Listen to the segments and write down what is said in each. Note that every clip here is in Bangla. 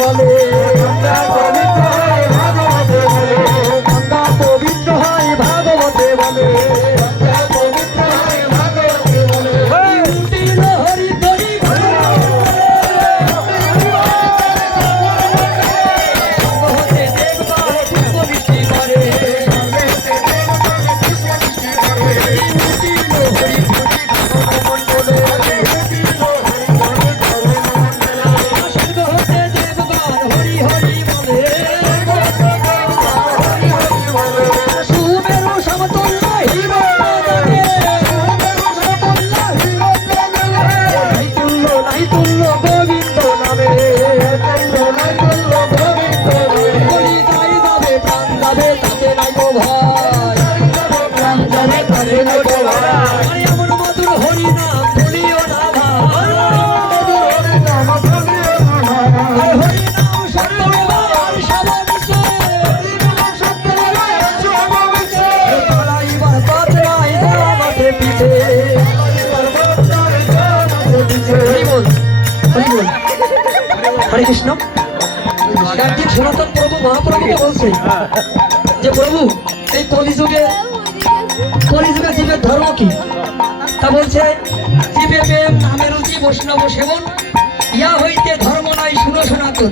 বলে হরে কৃষ্ণ। একদিন সনাতন প্রভু বলছে যে, প্রভু, এই কলিযুগে কলিযুগে জীবের ধর্ম কি? তা বলছে, জীবে প্রেম, নামে রুচি, বৈষ্ণব সেবন ইয়া হইতে ধর্ম নাই, শুনো সনাতন।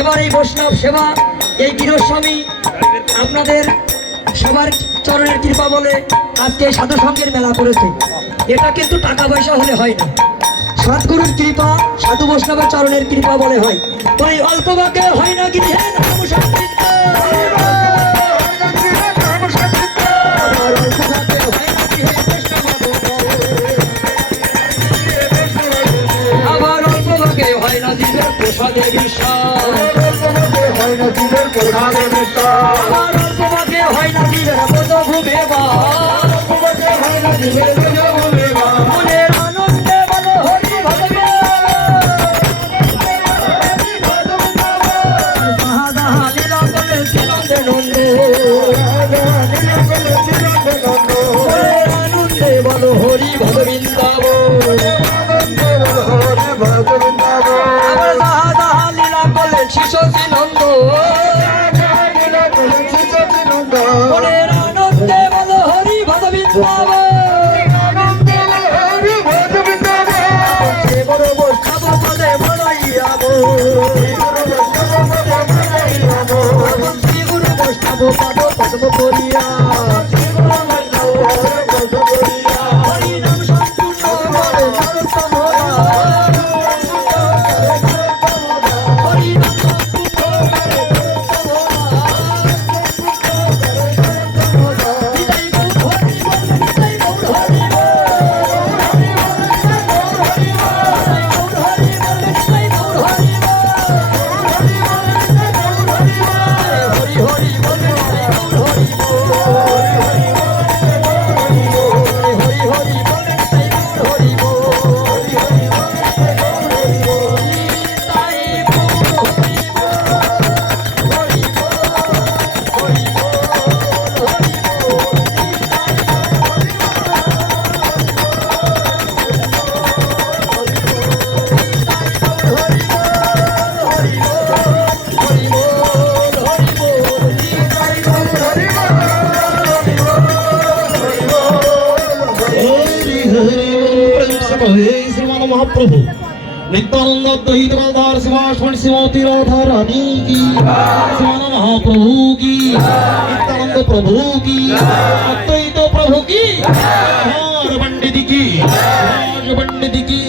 এবার এই বৈষ্ণব সেবা, এই গৃহস্বামী আপনাদের সবার চরণের কৃপা বলে আজকে সাধু সঙ্গের মেলা করেছে। এটা কিন্তু টাকা পয়সা হলে হয় না। সৎগুরুর কৃপা, সাধু বৈষ্ণবের চরণের কৃপা বলে হয় ওই অল্প বাকে হয় না সংকীর্তন। আবার হয়। আবার হয় না জীবের প্রসাদে বিশ্বাস বৈষ্ণব পদ পদ্ম করিয়া महाप्रभु नित्यानंद अद्वैत गदार शिवाश्वण शिवती राधा रानी की। श्रीमान महाप्रभु की। नित्यानंद प्रभु की। अद्वैत प्रभु की। पंडित की। पंडित की।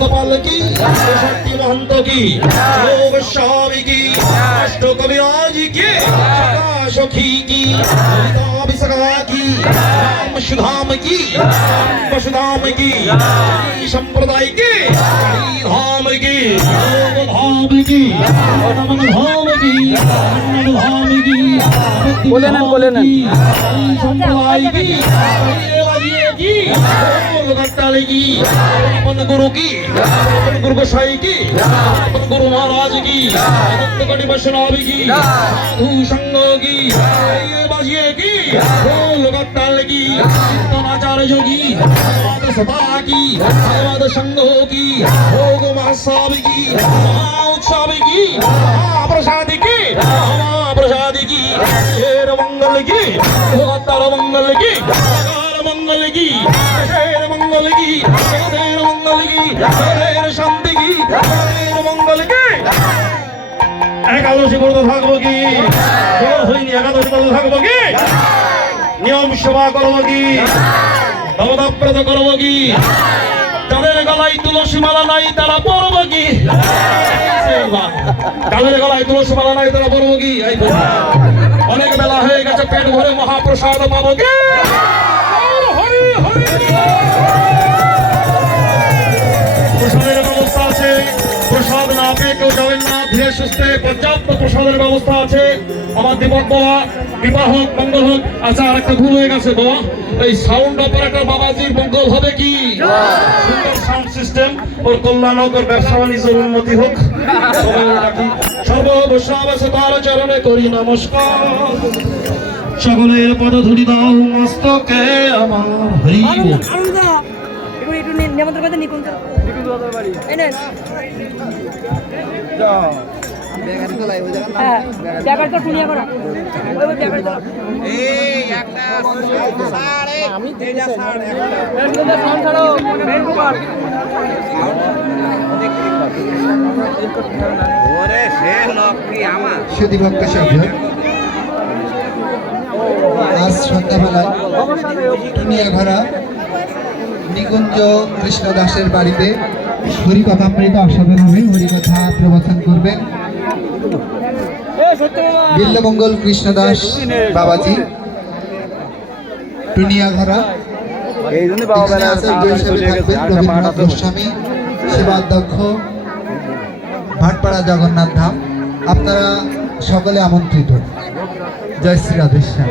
कपाल की। शक्ति महंत की। योग स्वामी की। अष्ट कविराज की। सखा सखी की। विसखा की। राम सुधाम की। की। संप्रदाय की। धाम की। धाम की। धाम की। धाम की। बोले ना, बोले ना। संप्रदाय की। কি লোকালি কি আপন গুরু কি? আপন গুরু গোসাই কি? আপন গুরু মহারাজ কি? আনন্দকাটি বৈষ্ণব কি? সাধু সঙ্গ কি? বাজিয়ে কি? লোকাল কি কীর্তনাচার্য কি সভা কি? ভগবত সঙ্গ কি? ভোগ মহাসব কি? উৎসব কি? প্রসাদ কি? প্রসাদ কি? হের মঙ্গল কি? ভগতার মঙ্গল কি? মঙ্গল কি মঙ্গল কি মঙ্গল কি শান্তি কি মঙ্গল কি একাদশী করতে থাকব কি? একাদশী করতে থাকব কি? নিয়ম সেবা করব কি? ভগদাপ্রত করব কি? তাদের গলায় তুলসী মালা নাই তারা পড়ব কি? তাদের গলায় তুলসী মালা নাই তারা পড়ব কি? অনেক বেলা হয়ে গেছে, পেট ভরে মহাপ্রসাদ পাবো কি? ধীরে সুস্থে পর্যাপ্ত প্রসাদের ব্যবস্থা আছে। আমার দীপক বাবা বিবাহ হোক মঙ্গল হোক আচ্ছা আর একটা ভুল হয়ে গেছে বাবা। এই সাউন্ড অপারেটর বাবাজির মঙ্গল হবে কি? সুন্দর সাউন্ড সিস্টেম ওর কল্যাণ হোক ওর ব্যবসা বাণিজ্যের উন্নতি হোক। সবাই সর্ব বৈষ্ণব আছে তার চরণে করি নমস্কার। সকলের পদধূলি দাও মস্তকে আমার হরি বল। আনন্দা একটু একটু নে- নেমন্ত্রণ নিকুঞ্জ। এই নেন হ্যাঁ তো টুনিয়া আজ সন্ধ্যাবেলায় টুনিয়াঘরা নিকুঞ্জ কৃষ্ণ দাসের বাড়িতে হরিকথামৃত অসাধারণভাবে হরিকথা প্রবচন করবেন। বিল্লমঙ্গল কৃষ্ণ দাস বাবাজি, টুনিয়াঘরা গোস্বামী সেবাধ্যক্ষ ভাটপাড়া জগন্নাথ ধাম। আপনারা সকলে আমন্ত্রিত। জয় শ্রী রাধেশ্যাম।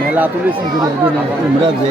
মেলা তুলেছি তোমরা যে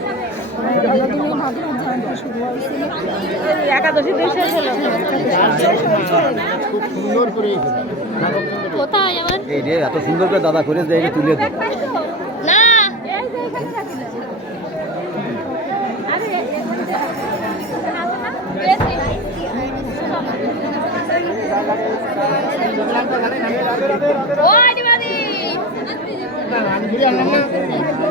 একাদশী শেষ হলো কোথায় আমার এই রে এত সুন্দর করে দাদা করে দেয় তুলে না ও আদিবাদী বস,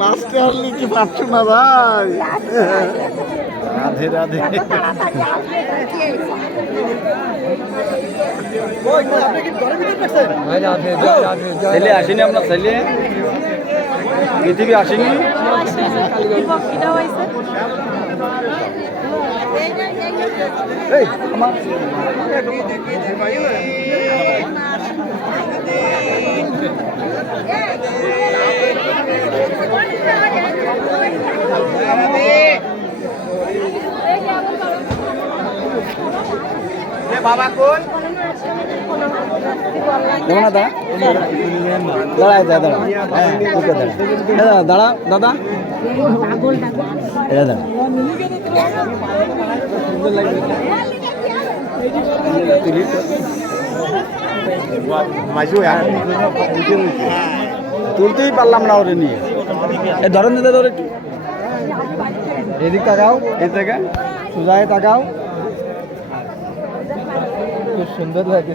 লাস্টে আসলে কি পারছ না রাধে রাধে ছেলে আসেনি আপনার ছেলে। পৃথিবী আসেনি। এই আমার দাদা দাঁড়ায় দাদা দাঁড়া হ্যাঁ দাঁড়া। দাদা দাঁড়া দাদা। দাঁড়া। তুলতেই পারলাম না ওরে নিয়ে। এই ধরেন দিতে ধরে একটু। এদিক তাকাও এই থেকে সুজায় তাকাও। খুব সুন্দর লাগে।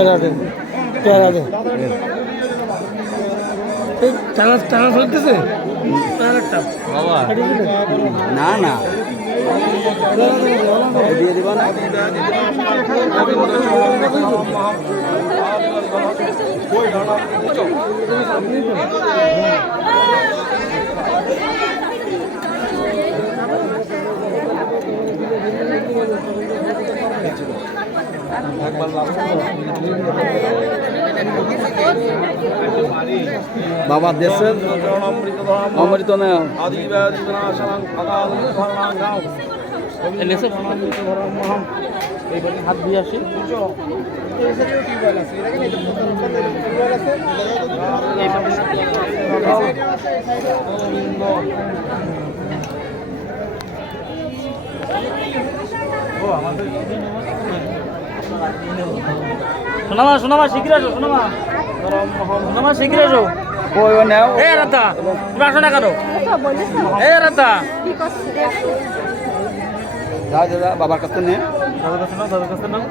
রাধে রাধে টানা টানা চলতেছে বাবা না না দিয়ে দিবা না বাবা দেশের অমৃত হাত দিয়ে আসি শোনামা শোনামা শিখির আসো শোনামা শোনামা শিখির আসো। এ রাতা তুমি আসো না কেন? এ রাতা যা যা বাবার কাছে নে দাদার কাছে নাও দাদার কাছে নাও